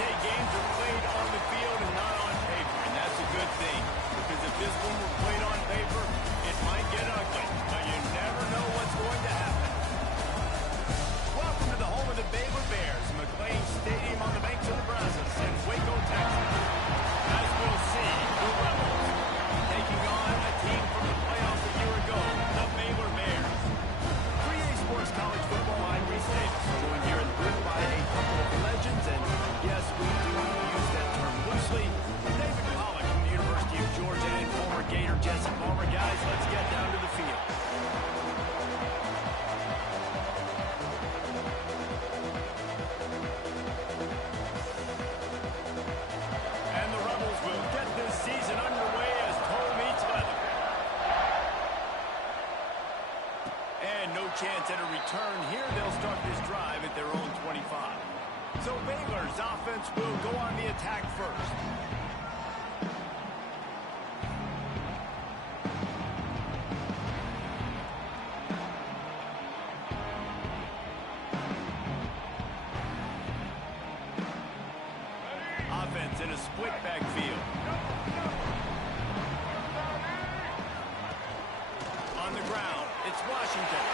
say games are played on the field and not on paper, and that's a good thing. Because if this one were played on paper, it might get ugly, but you never know what's going to happen. Welcome to the home of the Baylor Bears, McLean Stadium on the banks of the Brazos in Waco, Texas. As we'll see, the Rebels taking on a team from the playoffs a year ago, the Baylor Bears. 3A Sports College Football, I'm Reese Davis, joined here in the booth by a couple of legends, and yes, we do use that term loosely. David Pollock from the University of Georgia and former Gator Jesse Palmer. Guys, let's get down to the field. And the Rebels will get this season underway as toe meets leather. And no chance at a return here. They'll start this drive at their own 25. So Baylor's offense will go on the attack first. Offense in a split backfield. On the ground, it's Washington.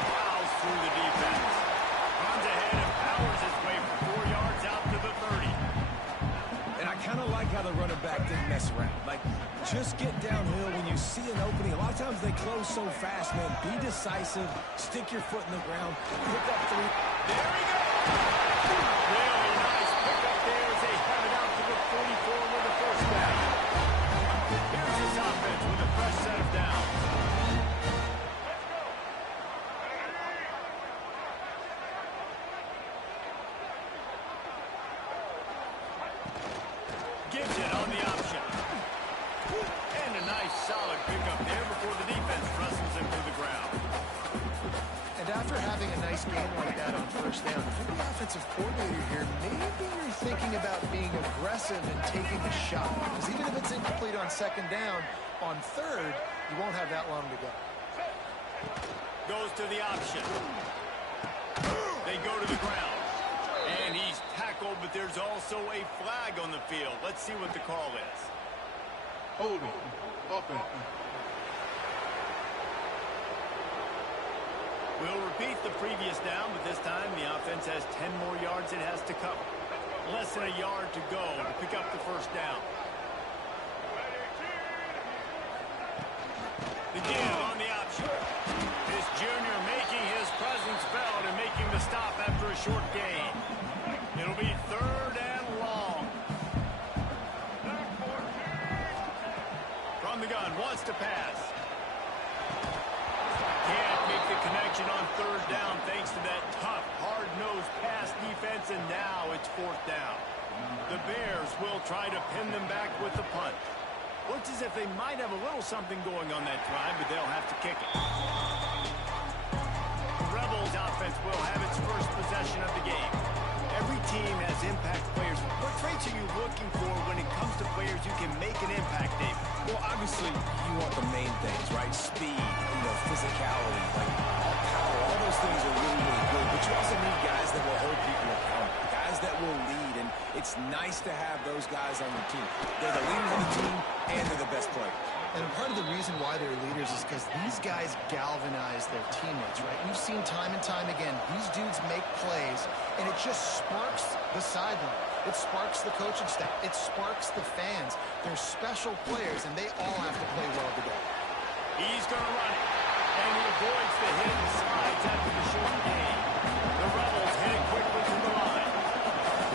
Plows through the defense. Runs ahead and powers his way for 4 yards out to the 30. And I kind of like how the running back didn't mess around. Like, just get downhill when you see an opening. A lot of times they close so fast, man. Be decisive. Stick your foot in the ground. Pick up 3. There he goes. Really nice pickup there as they have it out to the 44 with the first down. Here's his offense with a fresh set of downs. Gives it on the option. And a nice solid pickup there before the defense wrestles him to the ground. And after having a nice game like that on first down, if you're the offensive coordinator here, maybe you're thinking about being aggressive and taking a shot. Because even if it's incomplete on second down, on third, you won't have that long to go. Goes to the option. They go to the ground. And he's tackled, but there's also a flag on the field. Let's see what the call is. Holding. Offense. We'll repeat the previous down, but this time the offense has 10 more yards it has to cover. Less than a yard to go to pick up the first down. The give on the option. This junior making his presence felt and making the stop after a short gain. It'll be third and long. From the gun, wants to pass. Can't make the connection on third down thanks to that tough, hard-nosed pass defense, and now it's fourth down. The Bears will try to pin them back with the punt. Looks as if they might have a little something going on that drive, but they'll have to kick it. The Rebels offense will have its first possession of the game. Every team has impact players. What traits are you looking for when it comes to players who can make an impact, David? Well, obviously, you want the main things, right? Speed, physicality, like power. All those things are really, really good. But you also need guys that will hold people accountable, guys that will lead. And it's nice to have those guys on your team. They're the leaders of the team, and they're the best players. And part of the reason why they're leaders is because these guys galvanize their teammates, right? You've seen time and time again, these dudes make plays, and it just sparks the sideline. It sparks the coaching staff. It sparks the fans. They're special players, and they all have to play well together. He's going to run it, and he avoids the hit and slides after the short gain. The Rebels hit it quickly to the line.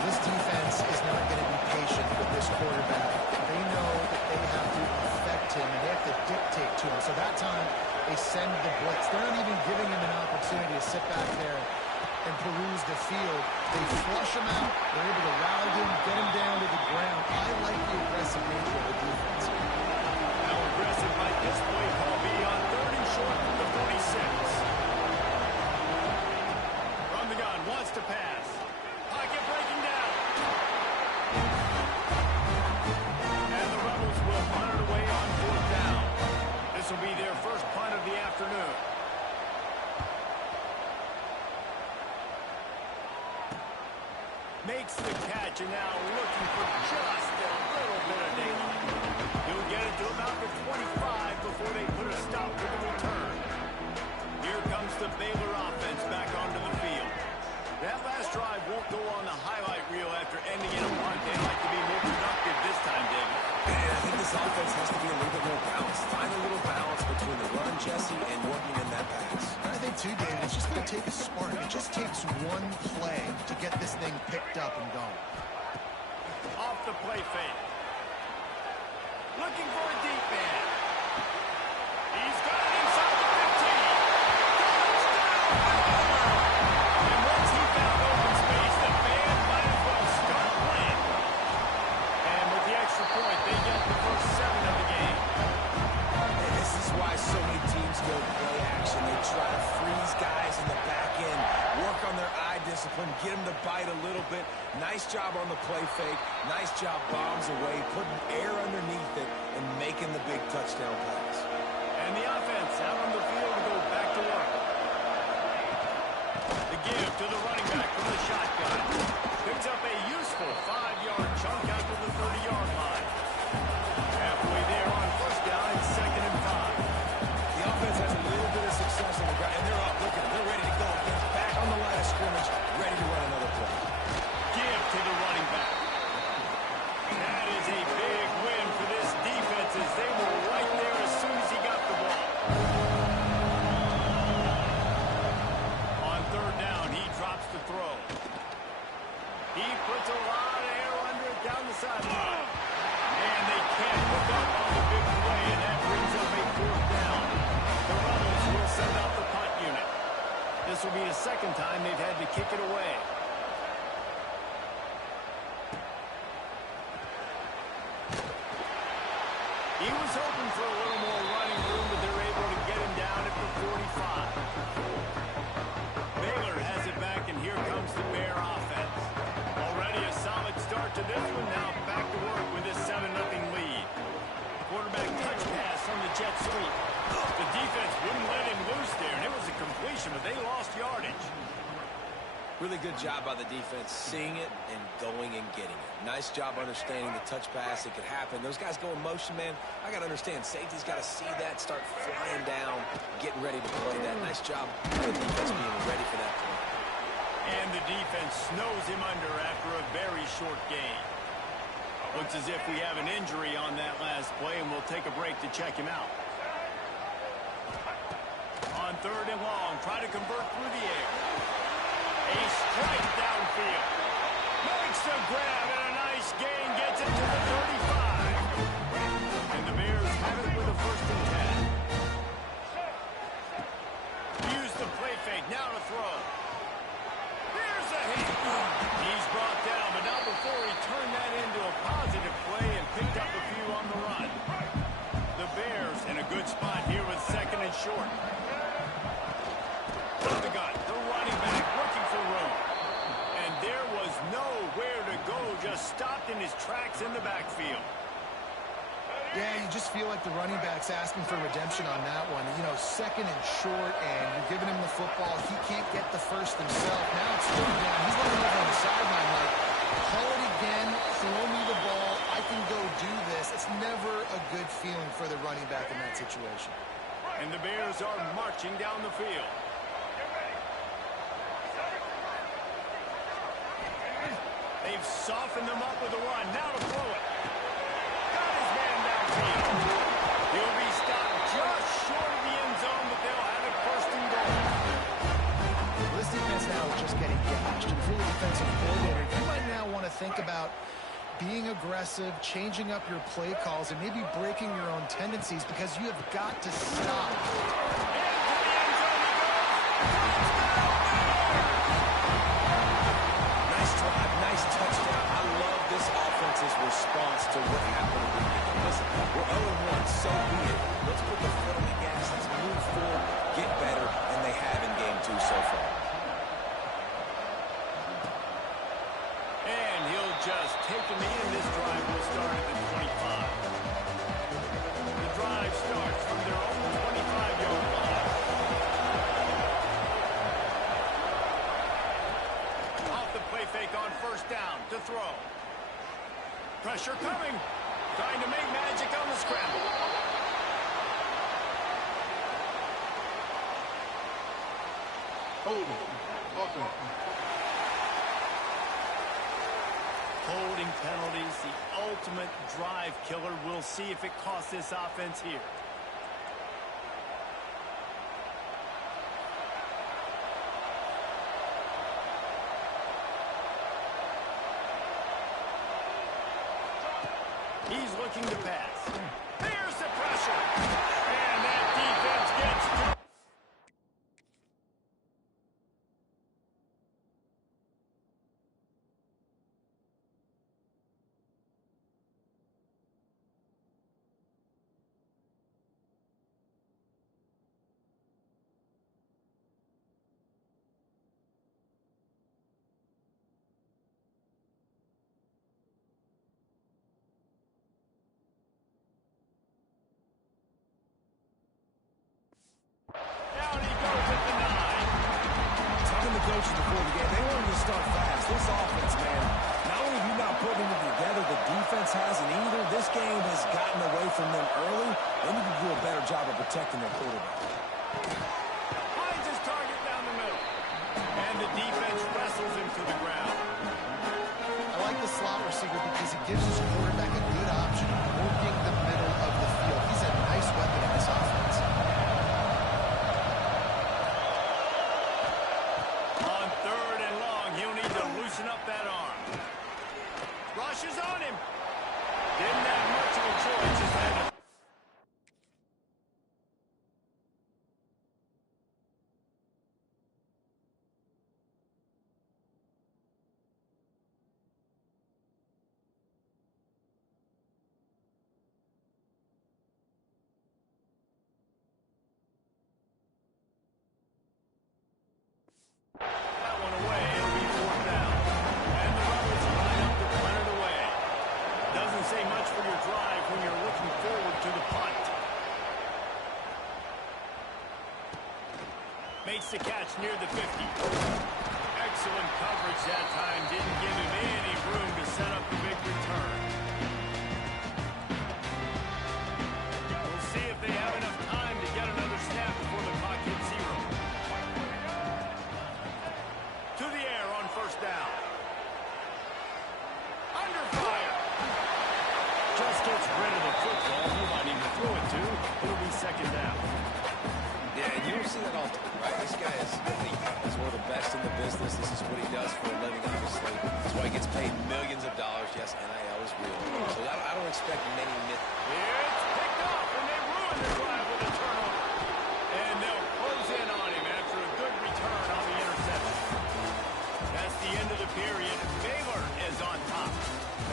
This defense is not going to be patient with this quarterback. They know that they have to affect him, and they have to dictate to him. So that time, they send the blitz. They're not even giving him an opportunity to sit back there and peruse the field. They flush him out. They're able to rally him, get him down to the ground. I like the aggressive nature of the defense. How aggressive might this play call be on third and short from the 46? From the gun, wants to pass. Pocket breaking down. And the Rebels will punt it away on fourth down. This will be their first punt of the afternoon. Makes the catch stretching now, looking for just a little bit of daylight. He'll get it to about the 25 before they put a stop to the return. Here comes the Baylor offense back onto the field. That last drive won't go on the highlight reel after ending in a punt. They like to be more productive this time, David. And I think this offense has to be a little bit more balanced. Find a little balance between the run, Jesse, and working in that pass. I think, too, David, it's just going to take a spark. It just takes one play to get this thing picked up and going. Off the play fake. Looking for a deep man. He's got it inside the 15. And once he found open space, the band might as well start playing. And with the extra point, they get the first 7 of the game. And this is why so many teams go play action. They try to freeze guys in the back end, work on their eye discipline, get them to bite a little bit. Nice job on the play fake. Nice job bombs away, putting air underneath it and making the big touchdown pass. And the offense out on the field to go back to work. The give to the running back from the shotgun. Picks up a useful 5-yard chunk out to the 30-yard line. Halfway there on first down, it's 2nd and 5. The offense has a little bit of success on the ground, and they're up. Look at them. They're ready to go. They're back on the line of scrimmage, ready to run another play. Give to the running back. That is a big win for this defense as they were right there as soon as he got the ball. On 3rd down, he drops the throw. He puts a lot of air under it down the sideline. And they can't hook up on the big play, and that brings up a 4th down. The Rebels will send out the punt unit. This will be the 2nd time they've had to kick it away. He was hoping for a little more running room, but they're able to get him down at the 45. Baylor has it back, and here comes the Bear offense. Already a solid start to this one. Now back to work with this 7-0 lead. Quarterback touch pass on the jet sweep. The defense wouldn't let him loose there, and it was a completion, but they lost yardage. Really good job by the defense, seeing it and going and getting it. Nice job understanding the touch pass. It could happen. Those guys go in motion, man. I got to understand. Safety's got to see that, start flying down, getting ready to play that. Nice job by the defense being ready for that play. And the defense snows him under after a very short gain. Looks as if we have an injury on that last play, and we'll take a break to check him out. On 3rd and long, try to convert through the air. A strike downfield. Makes the grab and a nice gain. Gets it to the 35. And the Bears have it with a 1st and 10. Use the play fake. Now to throw. Here's a hit. He's brought down, but not before he turned that into a positive play and picked up a few on the run. The Bears in a good spot here with 2nd and short. From the gun, the running back looking for room. And there was nowhere to go, just stopped in his tracks in the backfield. Yeah, you just feel like the running back's asking for redemption on that one. You know, 2nd and short, and you're giving him the football. He can't get the first himself. Now it's 3rd down. He's looking over on the sideline like, call it again, throw me the ball, I can go do this. It's never a good feeling for the running back in that situation. And the Bears are marching down the field. They've softened them up with a run. Now to throw it. Got his man downfield. He'll be stopped just short of the end zone, but they'll have it 1st and goal. Well, this defense now is just getting gashed. And if you're the defensive coordinator, you might now want to think about being aggressive, changing up your play calls, and maybe breaking your own tendencies because you have got to stop. Touchdown. I love this offense's response to what happened to them. Listen, we're 0-1, so be it. Let's put the foot on the gas. Let's move forward, get better, and they have in game 2 so far. And he'll just take him in. This drive will start at the 25. The drive starts from their own 25-yard line. Off the play fake on first down to throw. Pressure coming. Trying to make magic on the scramble. Holding. Offense. Holding penalties, the ultimate drive killer. We'll see if it costs this offense here. He's looking to pass. There's the pressure. And that defense gets through. Down he goes at the 9. Talking to coaches before the game, they wanted to start fast. This offense, man, not only have you not putting it together, the defense hasn't either. This game has gotten away from them early. They need to do a better job of protecting their quarterback. Finds his target down the middle. And the defense wrestles him to the ground. I like the slot receiver because he gives his quarterback a good option of working the middle of the field. He's a nice weapon in this offense. On 3rd and long, he'll need to loosen up that arm. Rushes on him. Didn't have much of a choice. Just had to... That one away. It'll be 4th down. And the Rebels line up to punt it away. Doesn't say much for your drive when you're looking forward to the punt. Makes the catch near the 50. Excellent coverage that time. Didn't give him any room to set up the big return. We'll see if they have enough time to get another snap before the clock hits 0. To the air on first down. Under fire. Just gets rid of the football. Who might even throw it to? It'll be 2nd down. Yeah, and you don't see that often, right? This guy is one of the best in the business. This is what he does for a living, obviously. That's why he gets paid millions of dollars. Yes, NIL is real. So I don't expect many myths. It's picked off, and they ruin the drive with a turnover. And they'll close in on him after a good return on the interception. That's the end of the period. Baylor is on top.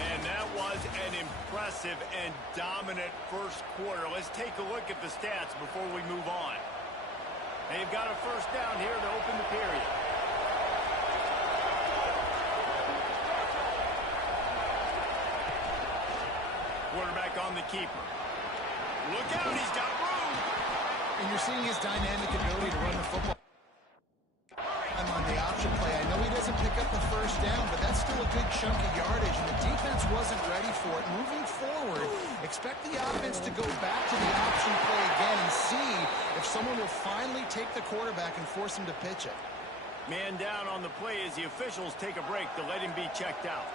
And that was an impressive and dominant first quarter. Let's take a look at the stats before we move on. They've got a first down here to open the period. Quarterback on the keeper. Look out, he's got room. And you're seeing his dynamic ability to run the football. I'm on the option play. I know he doesn't pick up the first down, but that's still a good chunk of yardage, and the defense wasn't ready for it. Moving forward, expect the offense to go back to the option play again and see if someone will finally take the quarterback and force him to pitch it. Man down on the play as the officials take a break to let him be checked out.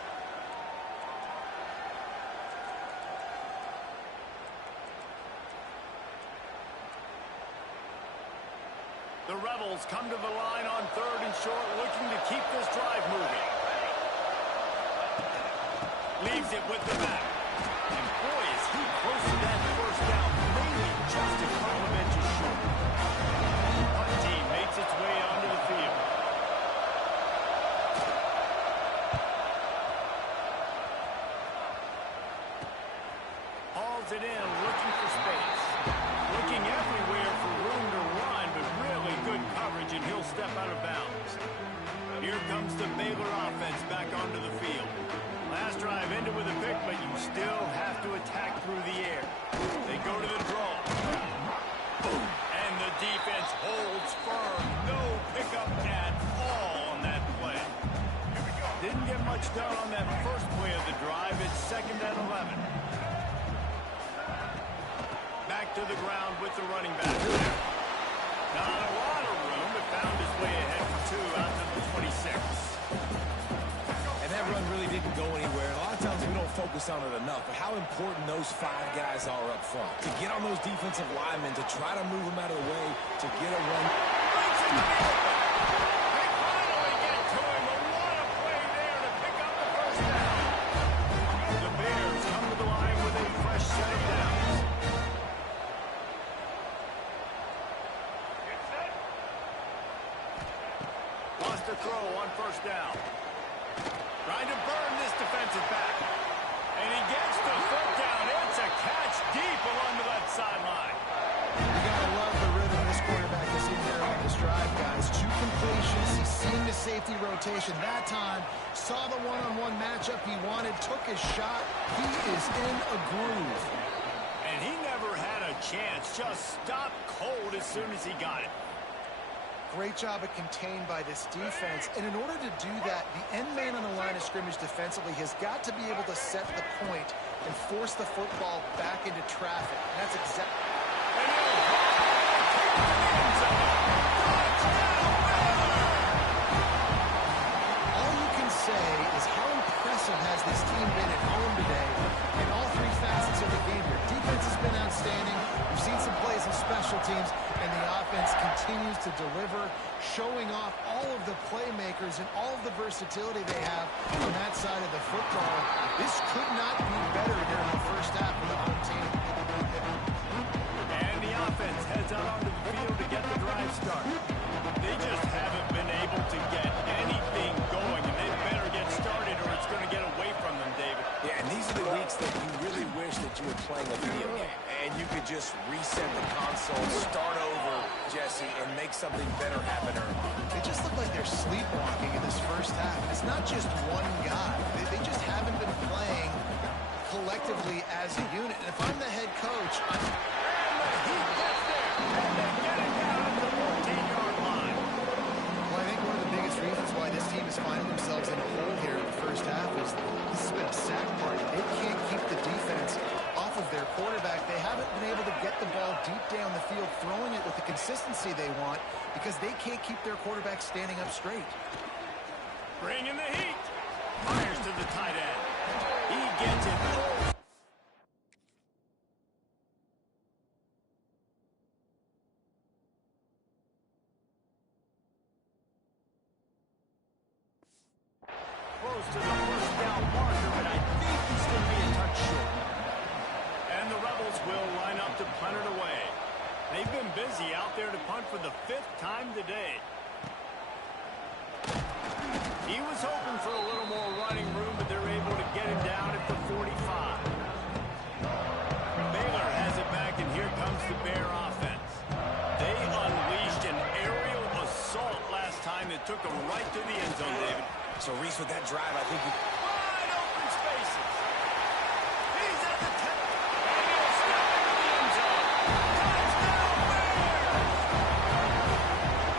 The Rebels come to the line on 3rd and short, looking to keep this drive moving. Leaves it with the back. And boy, is he close to that first down. Maybe just a couple of inches short. Punt team makes its way onto the field. Hauls it in, looking for space. Looking everywhere for room to run, but really good coverage, and he'll step out of bounds. Here comes the Baylor offense back onto the field. Last drive ended with a pick, but you still have to attack through the air. They go to the draw. Boom. And the defense holds firm. No pickup at all on that play. Didn't the running back there. Not a lot of room, but found his way ahead for 2 out to the 26. And that run really didn't go anywhere. A lot of times we don't focus on it enough, but how important those 5 guys are up front. To get on those defensive linemen, to try to move them out of the way, to get a run. They finally get to him, but what a play there to pick up the first down. The Bears come to the line with a fresh set of downs. Lost a throw on first down. Trying to burn this defensive back. And he gets the foot down. It's a catch deep along the left sideline. You gotta love the rhythm this quarterback is in here on this drive, guys. 2 completions. He's seen the safety rotation that time. Saw the one-on-one matchup he wanted. Took his shot. He is in a groove. And he never had a chance. Just stopped cold as soon as he got it. Great job of contained by this defense. And in order to do that, the end man on the line of scrimmage defensively has got to be able to set the point and force the football back into traffic. And that's exactly... All you can say is how impressive has this team been at home today in all 3 facets of the game here. Defense has been outstanding. We've seen some plays in special teams, and the offense continues to deliver, showing off all of the playmakers and all of the versatility they have on that side of the football. This could not be better here in the first half of the home team. And the offense heads out onto the field to get the drive started. They just haven't been able to get anything going, and they better get started or it's going to get away from them, David. Yeah, and these are the weeks that you really wish that you were playing a video game. And you could just reset the console, start over, Jesse, and make something better happen early. They just look like they're sleepwalking in this first half. And it's not just one guy. They just haven't been playing collectively as a unit. And if I'm the head coach, He gets there, and they get it down at the 14-yard line. well, I think one of the biggest reasons why this team is finding themselves in a hole here in the first half is this has been a sack party. They can't keep the defense off of their quarterback. They haven't been able to get the ball deep down the field, throwing it with the consistency they want because they can't keep their quarterback standing up straight. Bringing the heat. Fires to the tight end. He gets it. Close to the first down marker, but I think he's going to be a touch short. And the Rebels will line up to punt it away. They've been busy out there to punt for the 5th time today. He was hoping for a little more running room, but they're able to get him down at the 45. Baylor has it back, and here comes the Bear offense. They unleashed an aerial assault last time that took them right to the end zone, David. So, Reese, with that drive, I think you... Wide open spaces. He's at the 10. And he'll step into the end zone. Touchdown, Bears!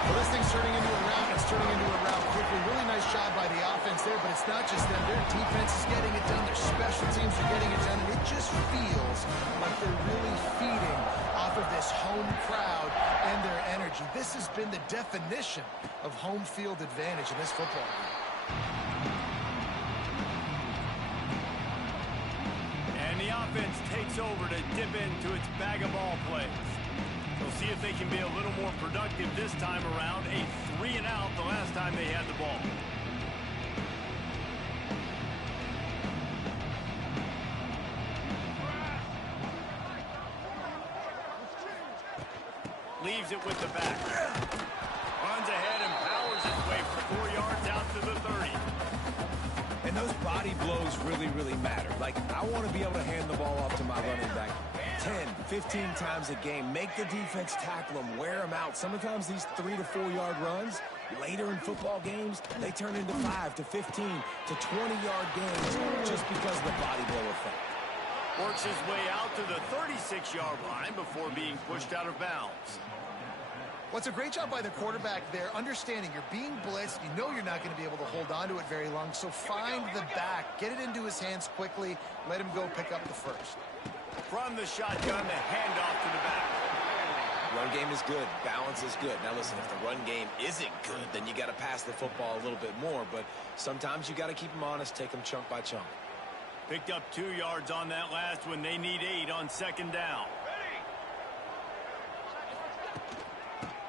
Well, this thing's turning into a rout. It's turning into a rout quickly. Really nice job by the offense there, but it's not just them. Their defense is getting it done. Their special teams are getting it done, and it just feels like they're really feeding off of this home crowd and their energy. This has been the definition of home field advantage in this football game. And the offense takes over to dip into its bag of ball plays. We'll see if they can be a little more productive this time around. A 3-and-out the last time they had the ball. Leaves it with the back. Runs ahead and powers his way for 4 yards out to the 30. And those body blows really matter. Like, I want to be able to hand the ball off to my running back 10, 15 times a game. Make the defense tackle them, wear them out. Sometimes these 3 to 4 yard runs, later in football games, they turn into 5 to 15 to 20-yard games just because of the body blow effect. Works his way out to the 36-yard line before being pushed out of bounds. Well, it's a great job by the quarterback there, understanding you're being blitzed. You know you're not going to be able to hold on to it very long, so find the back. Get it into his hands quickly. Let him go pick up the first. From the shotgun, the handoff to the back. run game is good. Balance is good. Now, listen, if the run game isn't good, then you got to pass the football a little bit more. But sometimes you got to keep them honest, take them chunk by chunk. Picked up 2 yards on that last one. They need 8 on second down.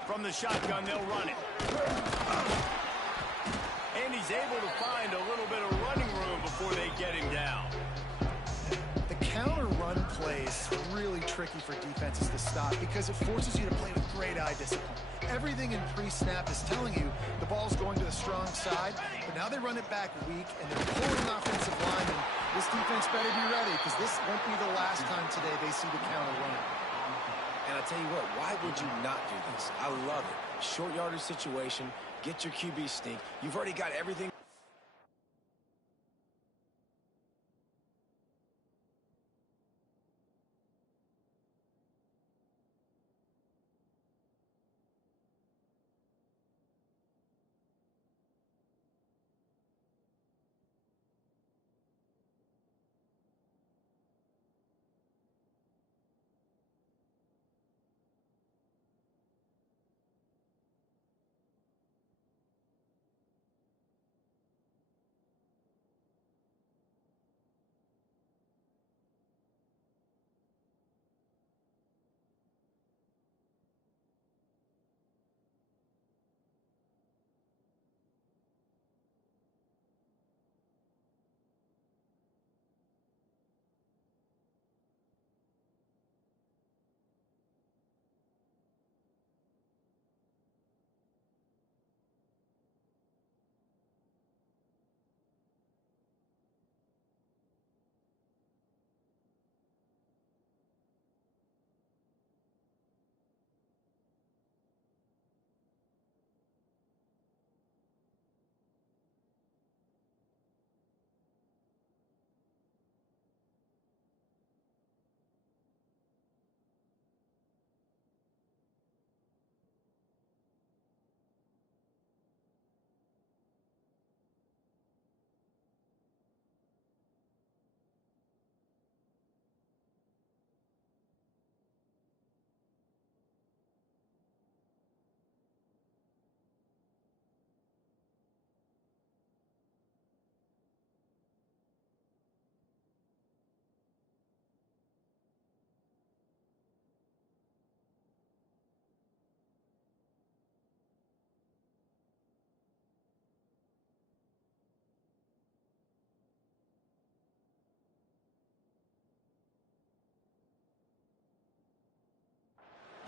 From the shotgun, they'll run it. And he's able to find a little bit of running room before they get him down. The counter run plays really tricky for defenses to stop because it forces you to play with great eye discipline. Everything in pre-snap is telling you the ball's going to the strong side, but now they run it back weak, and they're pulling offensive linemen. This defense better be ready because this won't be the last time today they see the counter running. And I tell you what, why would you not do this? I love it. Short yardage situation, get your QB sneak. You've already got everything.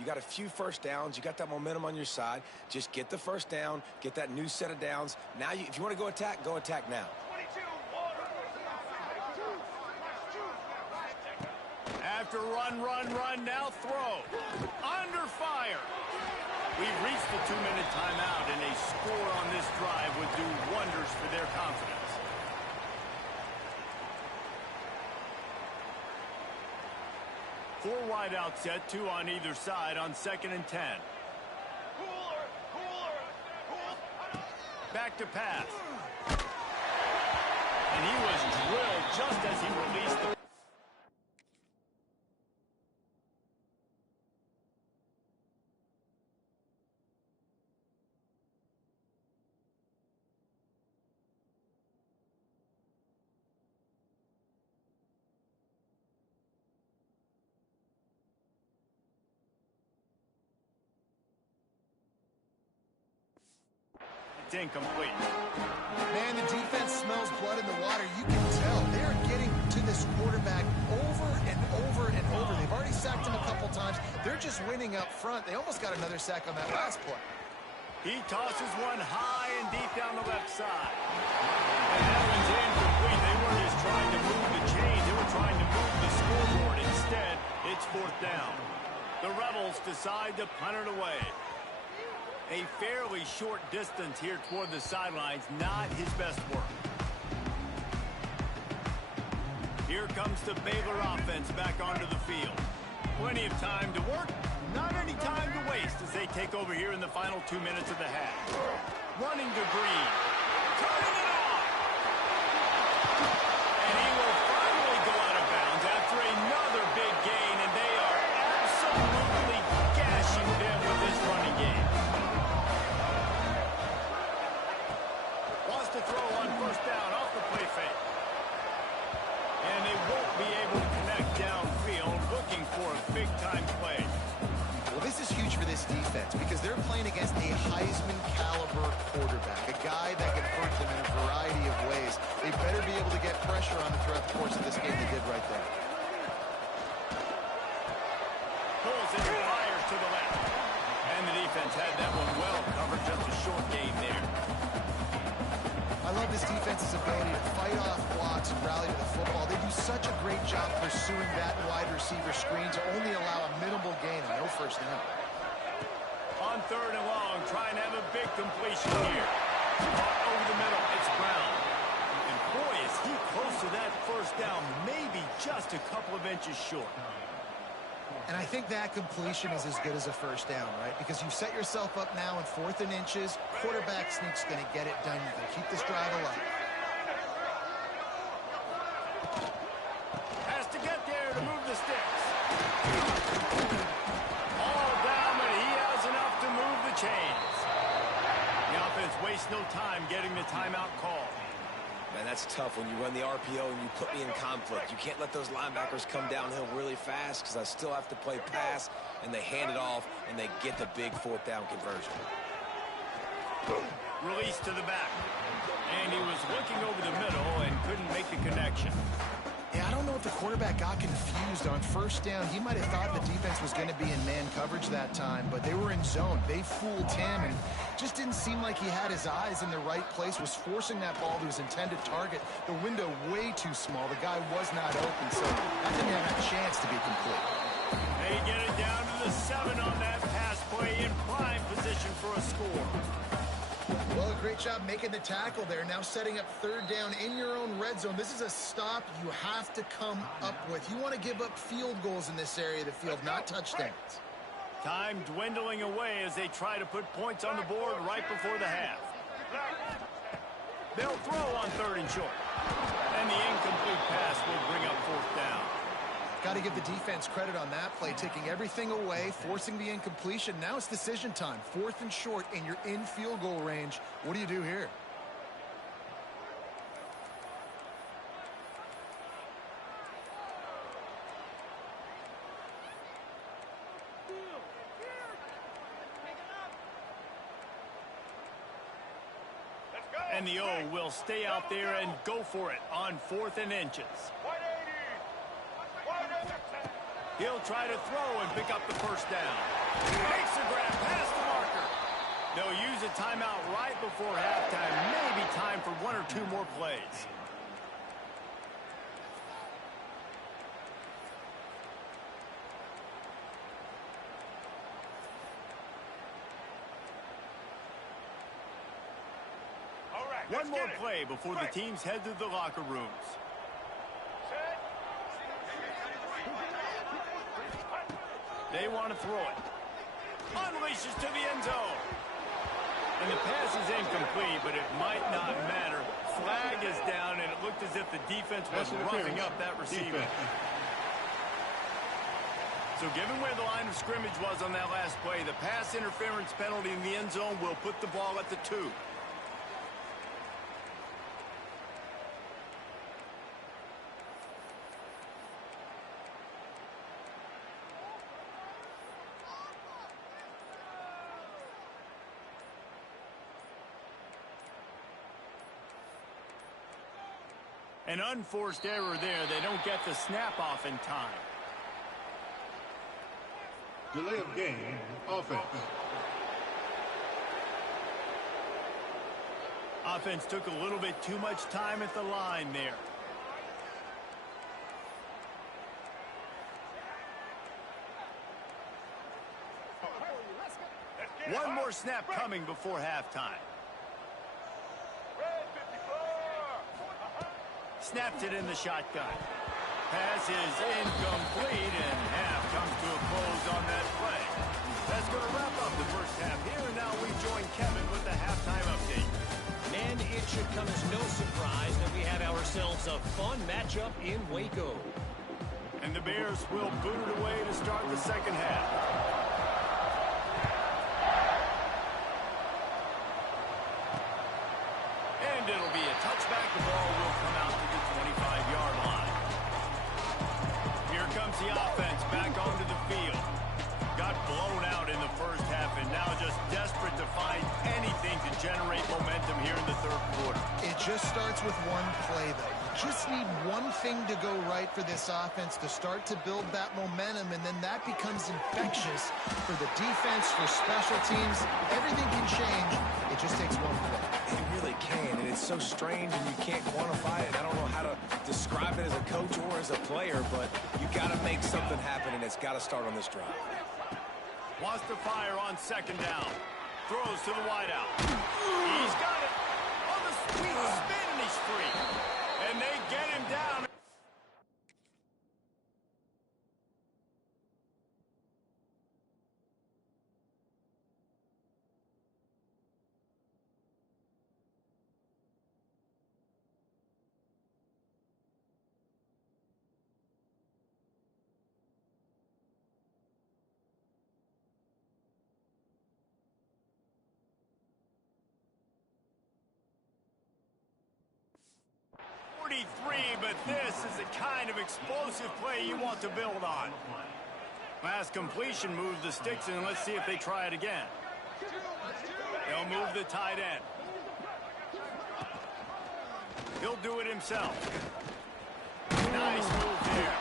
You got a few first downs. You got that momentum on your side. Just get the first down, get that new set of downs. Now, if you want to go attack now. After run, now throw. Under fire. We've reached the 2-minute timeout, and a score on this drive would do wonders for their confidence. Four wide out set, 2 on either side on 2nd and 10. Back to pass. And he was drilled just as he released the... It's incomplete. Man, the defense smells blood in the water. You can tell. They're getting to this quarterback over and over and over. They've already sacked him a couple times. They're just winning up front. They almost got another sack on that last play. He tosses one high and deep down the left side. And that one's incomplete. They weren't just trying to move the chains. They were trying to move the scoreboard. Instead, it's 4th down. The Rebels decide to punt it away. A fairly short distance here toward the sidelines, not his best work. Here comes the Baylor offense back onto the field. Plenty of time to work, not any time to waste as they take over here in the final 2 minutes of the half. Running to Green, turning it on! And he will finally go out of bounds after another big gain, and they are absolutely gashing big-time play. Well, this is huge for this defense because they're playing against a Heisman-caliber quarterback, a guy that can hurt them in a variety of ways. They better be able to get pressure on him throughout the course of this game. They did right there. Pulls it and fires to the left. And the defense had that one well covered. Just a short game there. I love this defense's ability to fight off blocks and rally to the football. They do such a great job pursuing that wide receiver screen to only allow a minimal gain and no first down. On 3rd and long, trying to have a big completion here. Caught over the middle. It's Brown. And boy, is he close to that first down. Maybe just a couple of inches short. And I think that completion is as good as a first down, right? Because you set yourself up now in 4th and inches. Quarterback sneak's going to get it done. You can keep this drive alive. Has to get there to move the sticks. All down, but he has enough to move the chains. The offense wastes no time getting the timeout call. Man, that's tough when you run the RPO and you put me in conflict. You can't let those linebackers come downhill really fast because I still have to play pass, and they hand it off, and they get the big 4th down conversion. Release to the back. And he was looking over the middle and couldn't make the connection. Yeah, I don't know if the quarterback got confused on first down. He might have thought the defense was going to be in man coverage that time, but they were in zone. They fooled him and just didn't seem like he had his eyes in the right place, was forcing that ball to his intended target. The window way too small. The guy was not open, so that didn't have a chance to be complete. They get it down to the 7 on that pass play in prime position for a score. Well, a great job making the tackle there. Now setting up 3rd down in your own red zone. This is a stop you have to come up with. You want to give up field goals in this area of the field, not touchdowns. Time dwindling away as they try to put points on the board right before the half. They'll throw on 3rd and short. And the incomplete pass will bring up 4th down. Got to give the defense credit on that play, taking everything away, forcing the incompletion. Now it's decision time. 4th and short, and you're in field goal range. What do you do here? And the O will stay out there and go for it on 4th and inches. He'll try to throw and pick up the first down. Makes the grab past the marker. They'll use a timeout right before halftime. Maybe time for 1 or 2 more plays. All right, One more play before the teams head to the locker rooms. They want to throw it. Unleashes to the end zone. And the pass is incomplete, but it might not matter. Flag is down, and it looked as if the defense was roughing up that receiver. So given where the line of scrimmage was on that last play, the pass interference penalty in the end zone will put the ball at the 2. An unforced error there. They don't get the snap off in time. Delay of game, offense. Offense took a little bit too much time at the line there. One more snap coming before halftime. Snaps it in the shotgun. Pass is incomplete, and half comes to a close on that play. That's going to wrap up the first half here, and now we join Kevin with the halftime update. And it should come as no surprise that we have ourselves a fun matchup in Waco. And the Bears will boot it away to start the second half. And it'll be a touchback. The ball will come out to the 25-yard line. Here comes the offense back onto the field. got blown out in the first half and now just desperate to find anything to generate momentum here in the third quarter. It just starts with one play, though. You just need one thing to go right for this offense to start to build that momentum, and then that becomes infectious for the defense, for special teams. Everything can change. It just takes one play. It really can, and it's so strange, and you can't quantify it. I don't know how to describe it as a coach or as a player, but you got to make something happen, and it's got to start on this drive. Wants to fire on second down. Throws to the wideout. He's got it. On the sweet spin, and he's free. And they get him down. But this is the kind of explosive play you want to build on. Last completion moves the sticks, and let's see if they try it again. They'll move the tight end. He'll do it himself. Nice move there.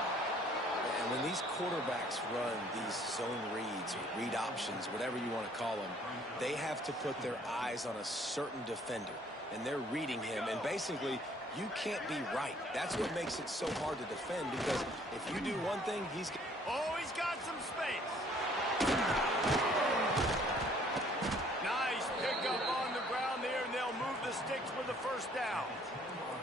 And when these quarterbacks run these zone reads, or read options, whatever you want to call them, they have to put their eyes on a certain defender, and they're reading him, and basically you can't be right. That's what makes it so hard to defend, because if you do one thing, he's got some space. Nice pickup on the ground there, and they'll move the sticks with the first down.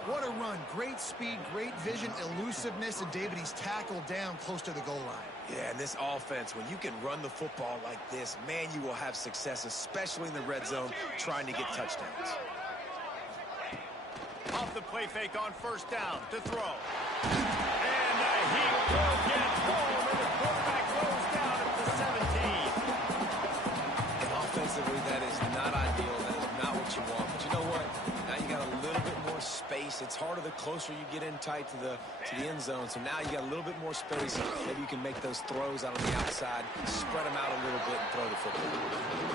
What a run. Great speed, great vision, elusiveness, and David, he's tackled down close to the goal line. Yeah, and this offense, when you can run the football like this, man, you will have success, especially in the red zone, trying to get touchdowns. Off the play fake on first down to throw. And he will get home, and the quarterback goes down at the 17. And offensively, that is not ideal. That is not what you want. But you know what? Now you got a little bit more space. It's harder the closer you get in tight to the end zone. So now you got a little bit more space. Maybe you can make those throws out on the outside, spread them out a little bit, and throw the football.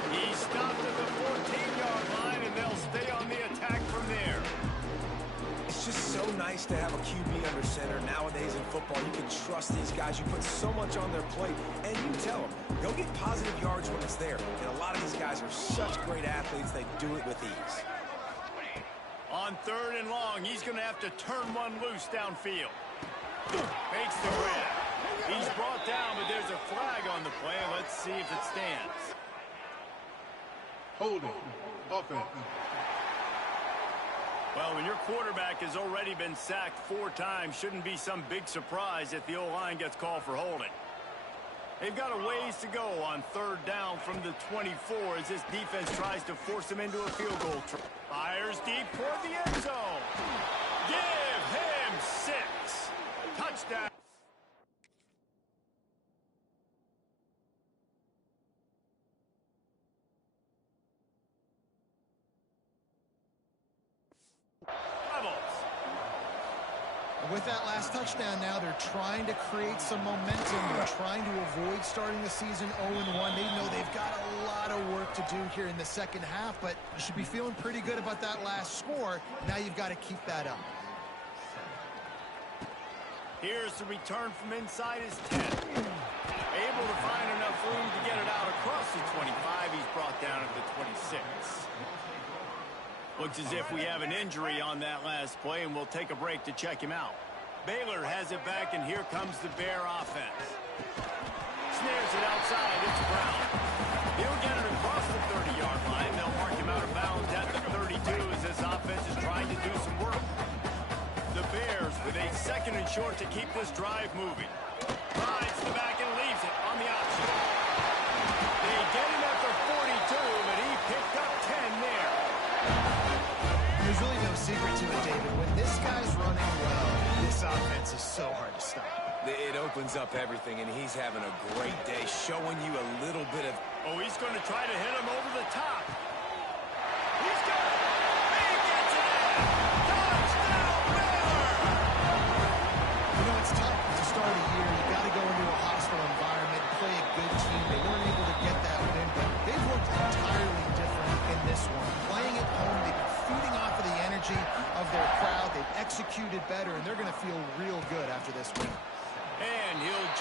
He stopped at the 14-yard line, and they'll stay on the attack from there. It's just so nice to have a QB under center. Nowadays in football, you can trust these guys. You put so much on their plate, and you tell them, go get positive yards when it's there. And a lot of these guys are such great athletes, they do it with ease. On third and long, he's going to have to turn one loose downfield. Makes the grab. He's brought down, but there's a flag on the play. Let's see if it stands. Holding. Offense. Well, when your quarterback has already been sacked 4 times, shouldn't be some big surprise if the O-line gets called for holding. They've got a ways to go on third down from the 24 as this defense tries to force him into a field goal. Fires deep toward the end zone. Give him 6. Touchdown. With that last touchdown now, they're trying to create some momentum. They're trying to avoid starting the season 0-1. They know they've got a lot of work to do here in the second half, but you should be feeling pretty good about that last score. Now you've got to keep that up. Here's the return from inside his 10. Able to find enough room to get it out across the 25. He's brought down at the 26. Looks as if we have an injury on that last play, and we'll take a break to check him out. Baylor has it back, and here comes the Bear offense. Snares it outside. It's Brown. He'll get it across the 30-yard line. They'll mark him out of bounds at the 32 as this offense is trying to do some work. The Bears with a second and short to keep this drive moving. Rides the back and leaves it on the option. They get him at the 42, but he picked up 10 there. There's really no secret to it, David. When this guy's running well, this offense is so hard to stop. It opens up everything, and he's having a great day, showing you a little bit of... Oh, he's going to try to hit him over the top. He's got it. He gets it in. Touchdown, Baylor! You know, it's tough to start a year. You got to go into a hostile environment, play a good team. They weren't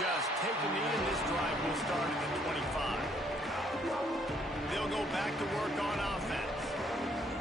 just take a knee, and this drive will start at the 25. They'll go back to work on offense.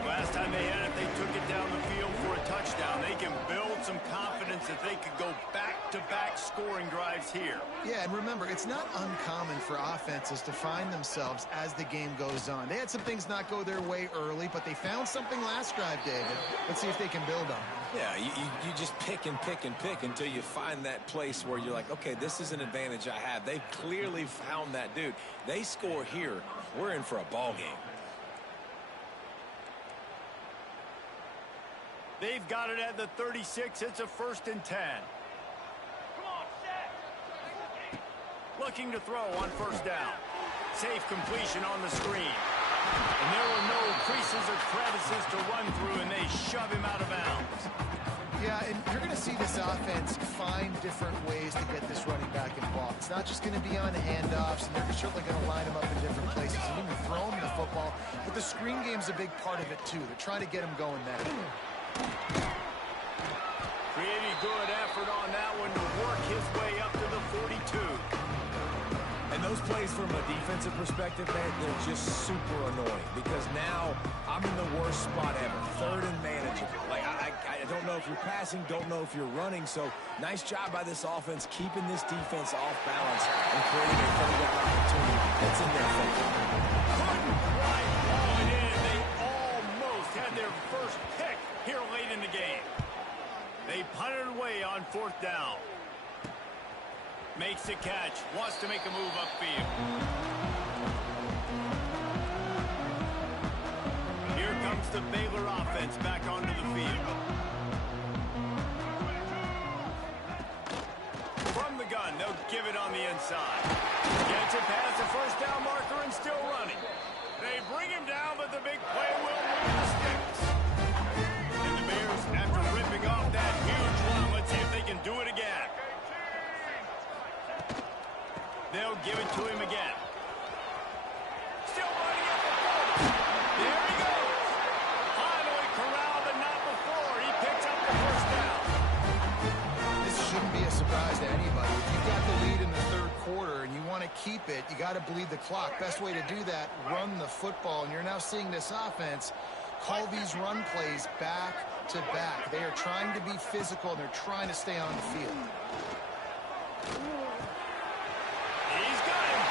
Last time they had it, they took it down the field for a touchdown. They can build some confidence that they could go back-to-back scoring drives here. Yeah, and remember, it's not uncommon for offenses to find themselves as the game goes on. They had some things not go their way early, but they found something last drive, David. Let's see if they can build on it. Yeah, you just pick and pick and pick until you find that place where you're like, okay, this is an advantage I have. They've clearly found that, dude. They score here, we're in for a ball game. They've got it at the 36. It's a 1st and 10. Looking to throw on 1st down. Safe completion on the screen. And there were no creases or crevices to run through, and they shove him out of bounds. Yeah, and you're going to see this offense find different ways to get this running back involved. It's not just going to be on handoffs, and they're certainly going to line him up in different places and even throw him the football. But the screen game's a big part of it, too. They're trying to get him going there. Pretty good effort on that one to work his way up to the 42. And those plays from a defensive perspective, man, they're just super annoying because now I'm in the worst spot ever. 3rd and manageable. Like, I don't know if you're passing, don't know if you're running. So nice job by this offense keeping this defense off balance and creating a third down opportunity that's in their favor. Couldn't quite haul it in. They almost had their first pick here late in the game. They punted away on 4th down. Makes the catch. Wants to make a move upfield. Here comes the Baylor offense back onto the field. From the gun, they'll give it on the inside. Gets it past the 1st down marker and still running. They bring him down, but the big play will move the sticks. And the Bears, after ripping off that huge run, let's see if they can do it again. They'll give it to him again. Still running at the 40. There he goes. Finally corralled, but not before. He picks up the 1st down. This shouldn't be a surprise to anybody. If you've got the lead in the 3rd quarter and you want to keep it, you got to bleed the clock. Best way to do that, run the football. And you're now seeing this offense call these run plays back to back. They are trying to be physical, and they're trying to stay on the field. He's got him.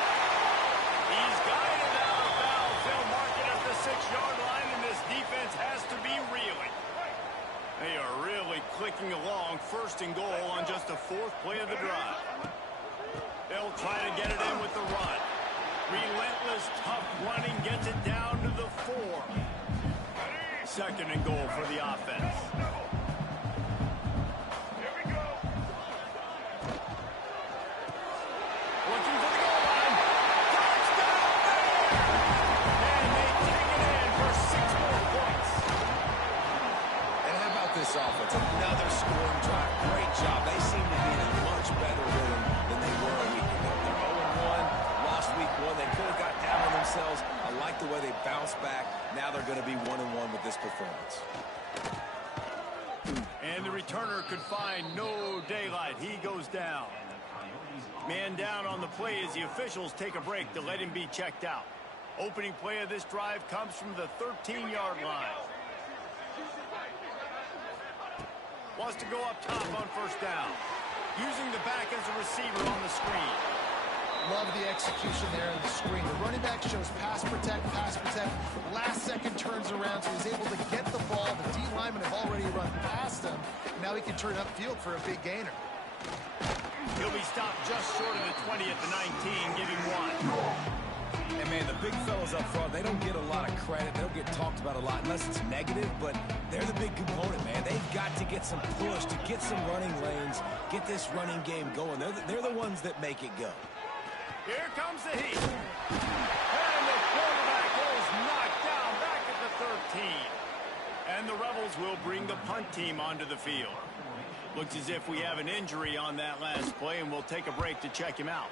He's got it out of bounds. They'll mark it at the 6-yard line, and this defense has to be reeling. They are really clicking along. 1st and goal on just the 4th play of the drive. They'll try to get it in with the run. Relentless, tough running gets it down to the 4. 2nd and goal for the offense. Looking for the goal line. Touchdown, Baylor! And they take it in for 6 more points. And how about this offense? Another scoring drive. Great job. They seem to be in a much better rhythm than they were a week ago. They're 0-1. Lost week 1. They could have got down on themselves. I like the way they bounced back. Now they're going to be 1-1 with this performance. And the returner could find no daylight. He goes down. Man down on the play as the officials take a break to let him be checked out. Opening play of this drive comes from the 13-yard line. Wants to go up top on 1st down. Using the back as a receiver on the screen. Love the execution there on the screen. The running back shows pass protect, pass protect. Last second turns around, so he's able to get the ball. The D linemen have already run past him. Now he can turn upfield for a big gainer. He'll be stopped just short of the 20 at the 19, giving 1. And, man, the big fellas up front, they don't get a lot of credit. They don't get talked about a lot unless it's negative, but they're the big component, man. They've got to get some push, to get some running lanes, get this running game going. They're the ones that make it go. Here comes the heat. And the quarterback is knocked down back at the 13. And the Rebels will bring the punt team onto the field. Looks as if we have an injury on that last play, and we'll take a break to check him out.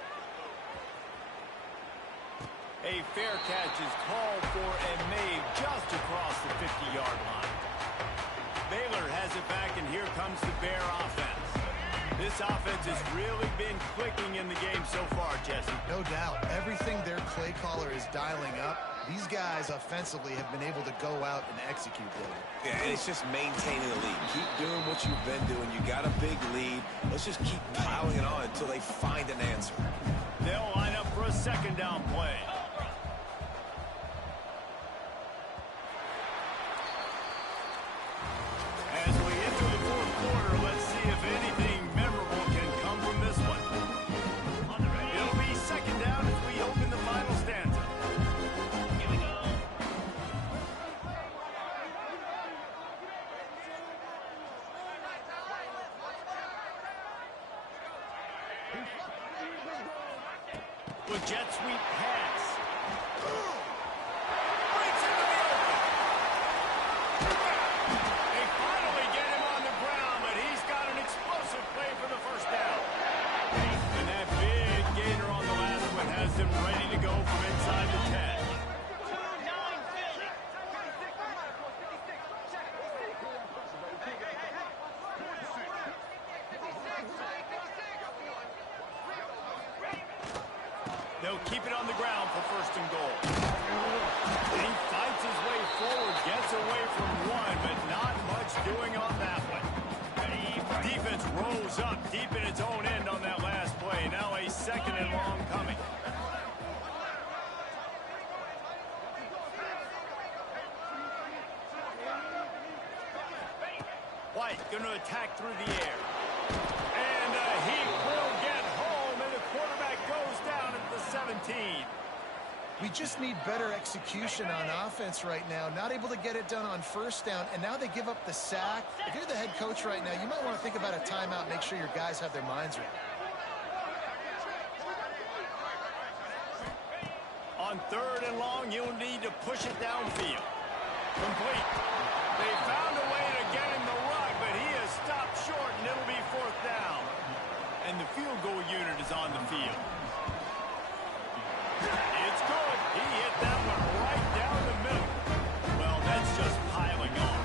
A fair catch is called for and made just across the 50-yard line. Baylor has it back, and here comes the Bear offense. This offense has really been clicking in the caller is dialing up, these guys offensively have been able to go out and execute, David. Yeah, and it's just maintaining the lead. Keep doing what you've been doing. You got a big lead. Let's just keep piling it on until they find an answer. They'll line up for a second down play. As we enter the fourth quarter, let's see if anything memorable can come from this one. It'll be second down as we open the final stanza. Here we go. With jet sweep pass. Breaks into the open. They finally get him on the ground, but he's got an explosive play for the first down. And that big gainer on the last one has them ready to go from inside the 10. They'll keep it on the ground for first and goal. And he fights his way forward, gets away from one, but not much doing on that one. Defense rolls up deep in its own end on that last play. Now a second and long coming. White going to attack through the air. And he will get home, and the quarterback goes down at the 17. We just need better execution on offense right now. Not able to get it done on first down, and now they give up the sack. If you're the head coach right now, you might want to think about a timeout, make sure your guys have their minds right. On third and long, you'll need to push it downfield. Complete. They found a way to get him the rug, but he is stopped short, and it'll be fourth down. And the field goal unit is on the field. It's good. He hit that one right down the middle. Well, that's just piling on.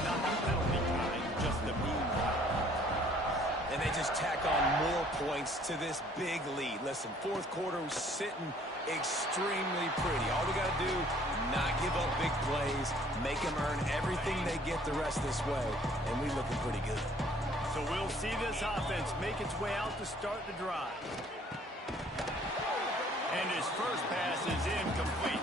Not the penalty kind, just the mean kind. And they just tack on more points to this big lead. Listen, fourth quarter was sitting extremely pretty. All we got to do, not give up big plays, make them earn everything they get the rest this way, and we looking pretty good. So we'll see this offense make its way out to start the drive. And his first pass is incomplete.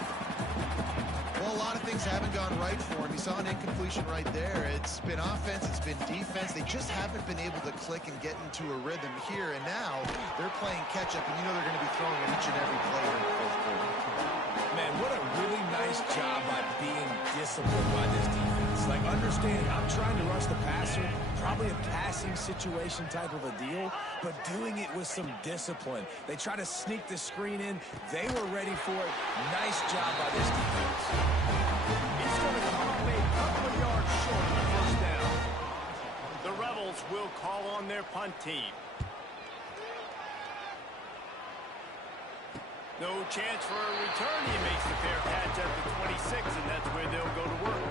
Well, a lot of things haven't gone right for him. You saw an incompletion right there. It's been offense, it's been defense. They just haven't been able to click and get into a rhythm here. And now they're playing catch-up, and you know they're going to be throwing it each and every play in the fourth quarter. Man, what a really nice job by being disciplined by this defense. Like, understanding I'm trying to rush the passer, probably a passing situation type of a deal, but doing it with some discipline. They try to sneak the screen in. They were ready for it. Nice job by this defense. He's going to come up a couple of yards short of the first down. The Rebels will call on their punt team. No chance for a return. He makes the fair catch at the 26, and that's where they'll go to work.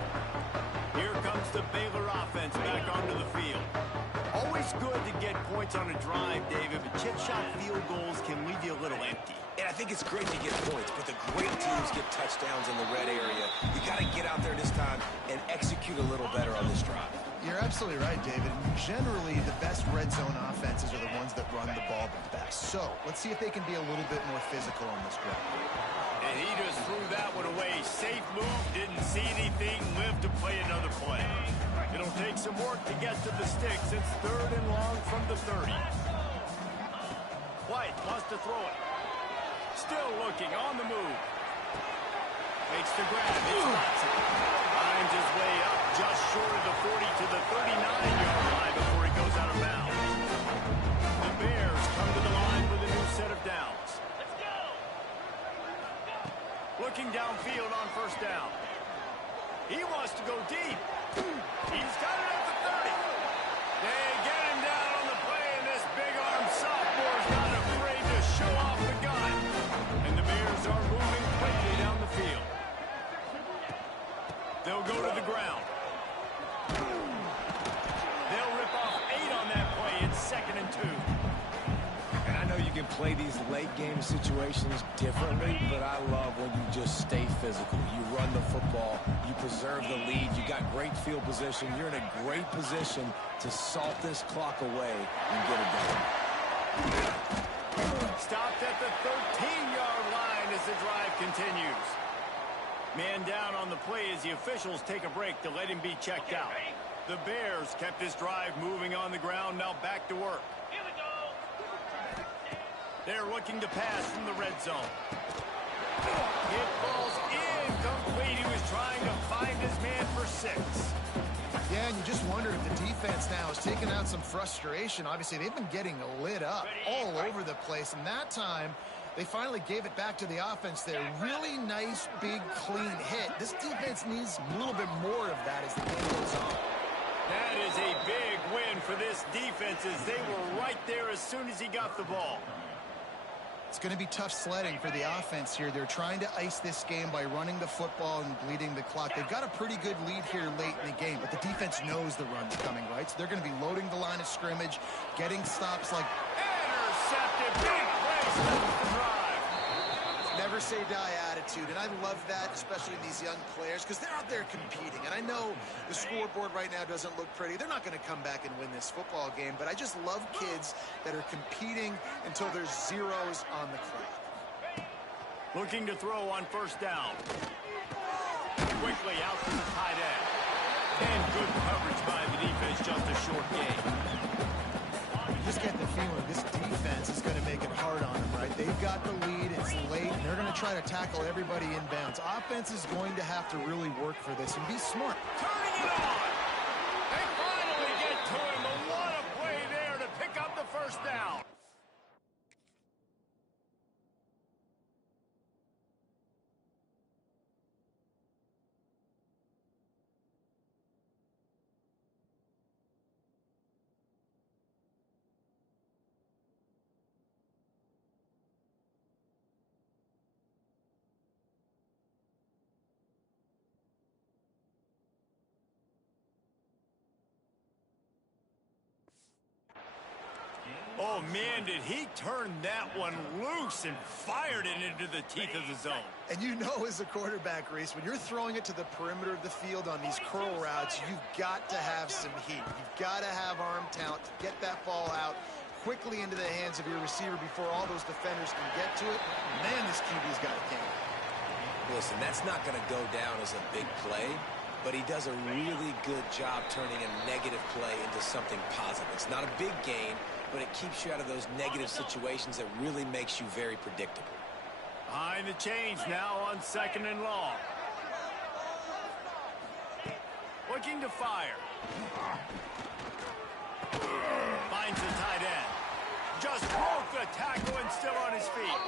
Here comes the Baylor offense back onto the field. Always good to get points on a drive, David, but chip shot field goals can leave you a little empty. And I think it's great to get points, but the great teams get touchdowns in the red area. You got to get out there this time and execute a little better on this drive. You're absolutely right, David. Generally, the best red zone offenses are the ones that run the ball the best. So let's see if they can be a little bit more physical on this drive. And he just threw that one away. Safe move, didn't see anything, lived to play another play. It'll take some work to get to the sticks. It's third and long from the 30. White wants to throw it. Still looking, on the move. Makes the grab. It's Watson. Finds his way up just short of the 40 to the 39-yard line before he goes out of bounds. The Bears come to the line with a new set of downs. Let's go! Looking downfield on first down. He wants to go deep. He's got it at the 30. They get him down on the play, and this big-arm sophomore's not afraid to show off the gun. And the Bears are moving quickly down the field. They'll go to the ground. They'll rip off 8 on that play. It's 2nd and 2. And I know you get can play these late-game situations differently, but I love when you just stay physical. You run the football, you preserve the lead, you got great field position, you're in a great position to salt this clock away and get it done. Stopped at the 13-yard line as the drive continues. Man down on the play as the officials take a break to let him be checked out. The Bears kept this drive moving on the ground, now back to work. They're looking to pass from the red zone. It falls incomplete. He was trying to find his man for 6. Yeah, and you just wonder if the defense now is taking out some frustration. Obviously, they've been getting lit up all over the place, and that time they finally gave it back to the offense there. Really nice, big, clean hit. This defense needs a little bit more of that as the game goes on. That is a big win for this defense as they were right there as soon as he got the ball. It's going to be tough sledding for the offense here. They're trying to ice this game by running the football and bleeding the clock. They've got a pretty good lead here late in the game, but the defense knows the run's coming, right? So they're going to be loading the line of scrimmage, getting stops like... Intercepted. Big play. Stops the drive. Never say die attitude, and I love that, especially in these young players, because they're out there competing. And I know the scoreboard right now doesn't look pretty. They're not going to come back and win this football game, but I just love kids that are competing until there's zeros on the clock. Looking to throw on first down. Quickly out to the tight end. And good coverage by the defense, just a short game. You just get the feeling this defense is going to make it hard on them, right? They've got the lead, it's late, and they're going to try to tackle everybody inbounds. Offense is going to have to really work for this and be smart. Turning it on! They finally get to him, but what a play there to pick up the first down. Oh, man, did he turn that one loose and fired it into the teeth of the zone. And you know as a quarterback, Reese, when you're throwing it to the perimeter of the field on these curl routes, you've got to have some heat. You've got to have arm talent to get that ball out quickly into the hands of your receiver before all those defenders can get to it. Man, this QB's got a game. Listen, that's not going to go down as a big play, but he does a really good job turning a negative play into something positive. It's not a big gain, but it keeps you out of those negative situations that really makes you very predictable. Behind the chains now on 2nd and long. Looking to fire. Finds the tight end. Just broke the tackle and still on his feet.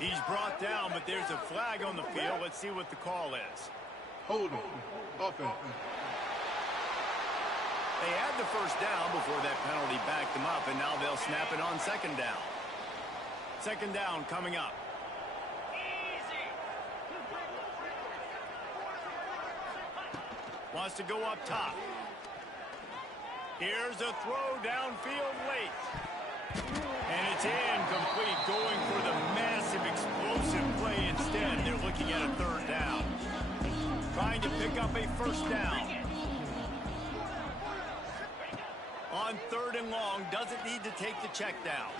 He's brought down, but there's a flag on the field. Let's see what the call is. Holding. Offense. They had the first down before that penalty backed them up, and now they'll snap it on 2nd down. 2nd down coming up. Wants to go up top. Here's a throw downfield late. And it's incomplete, going for the massive explosive play instead. They're looking at a 3rd down. Trying to pick up a first down. On 3rd and long, doesn't need to take the check down.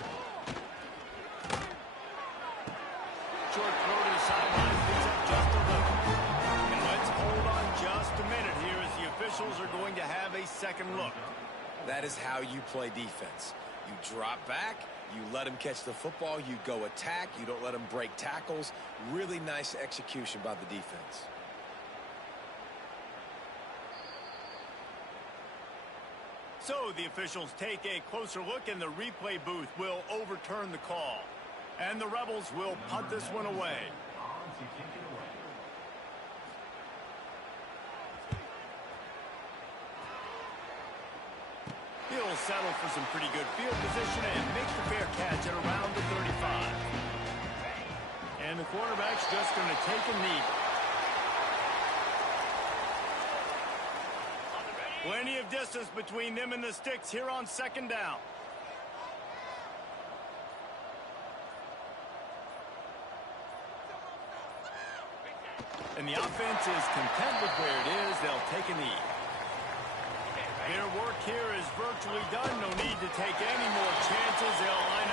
Short throw to the sideline, picks up just a little. And let's hold on just a minute here as the officials are going to have a second look. That is how you play defense. You drop back, you let him catch the football, you go attack, you don't let him break tackles. Really nice execution by the defense. So the officials take a closer look, and the replay booth will overturn the call. And the Rebels will punt this one away. He'll settle for some pretty good field position and make the fair catch at around the 35. And the quarterback's just going to take a knee. Plenty of distance between them and the sticks here on 2nd down. And the offense is content with where it is. They'll take a knee. Their work here is virtually done. No need to take any more chances. They'll line